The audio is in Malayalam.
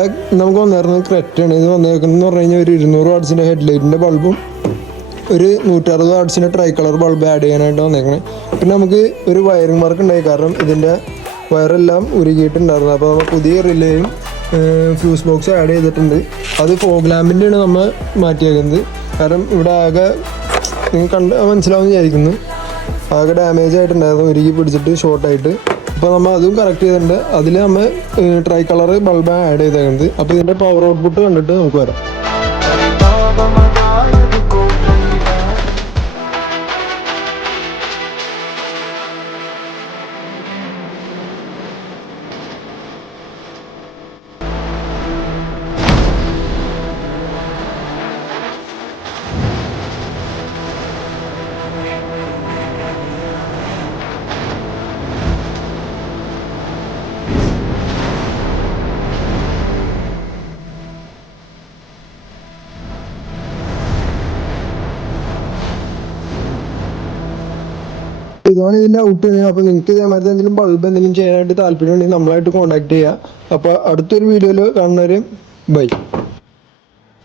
ഇവിടെ നമുക്ക് വന്നിരുന്നത് ക്രെറ്റയാണ്. ഇത് വന്നേക്കുന്നതെന്ന് പറഞ്ഞു കഴിഞ്ഞാൽ ഒരു 200 വാട്ട്സിൻ്റെ ഹെഡ്ലൈറ്റിൻ്റെ ബൾബും ഒരു 160 വാട്ട്സിൻ്റെ ട്രൈ കളർ ബൾബ് ആഡ് ചെയ്യാനായിട്ട് വന്നേക്കണേ. പിന്നെ നമുക്ക് ഒരു വയറിംഗ് വർക്ക് ഉണ്ടായി, കാരണം ഇതിൻ്റെ വയറെല്ലാം ഉരുകിയിട്ടുണ്ടായിരുന്നു. അപ്പോൾ നമ്മൾ പുതിയ റിലേയും ഫ്യൂസ് ബോക്സ് ആഡ് ചെയ്തിട്ടുണ്ട്. അത് ഫോഗ് ലാമ്പിൻ്റെയാണ് നമ്മൾ മാറ്റിയേക്കുന്നത്. കാരണം ഇവിടെ ആകെ നിങ്ങൾ മനസ്സിലാവുമെന്ന് വിചാരിക്കുന്നു, ആകെ ഡാമേജ് ആയിട്ടുണ്ടായിരുന്നു, ഉരുകി പിടിച്ചിട്ട് ഷോർട്ടായിട്ട്. അപ്പോൾ നമ്മൾ അതും കറക്റ്റ് ചെയ്തിട്ടുണ്ട്. അതിൽ നമ്മൾ ട്രൈ കളർ ബൾബാണ് ആഡ് ചെയ്തേക്കുന്നത്. അപ്പോൾ ഇതിൻ്റെ പവർ ഔട്ട്പുട്ട് കണ്ടിട്ട് നമുക്ക് വരാം. ഇതാണ് ഇതിൻ്റെ ഔട്ട്. അപ്പോൾ നിങ്ങൾക്ക് ഇതേമാതിരി എന്തെങ്കിലും ബൾബ് എന്തെങ്കിലും ചെയ്യാനായിട്ട് താല്പര്യം ഉണ്ടെങ്കിൽ നമ്മളായിട്ട് കോൺടാക്ട് ചെയ്യുക. അപ്പോൾ അടുത്തൊരു വീഡിയോയിൽ കാണുന്നവരെ ബൈ.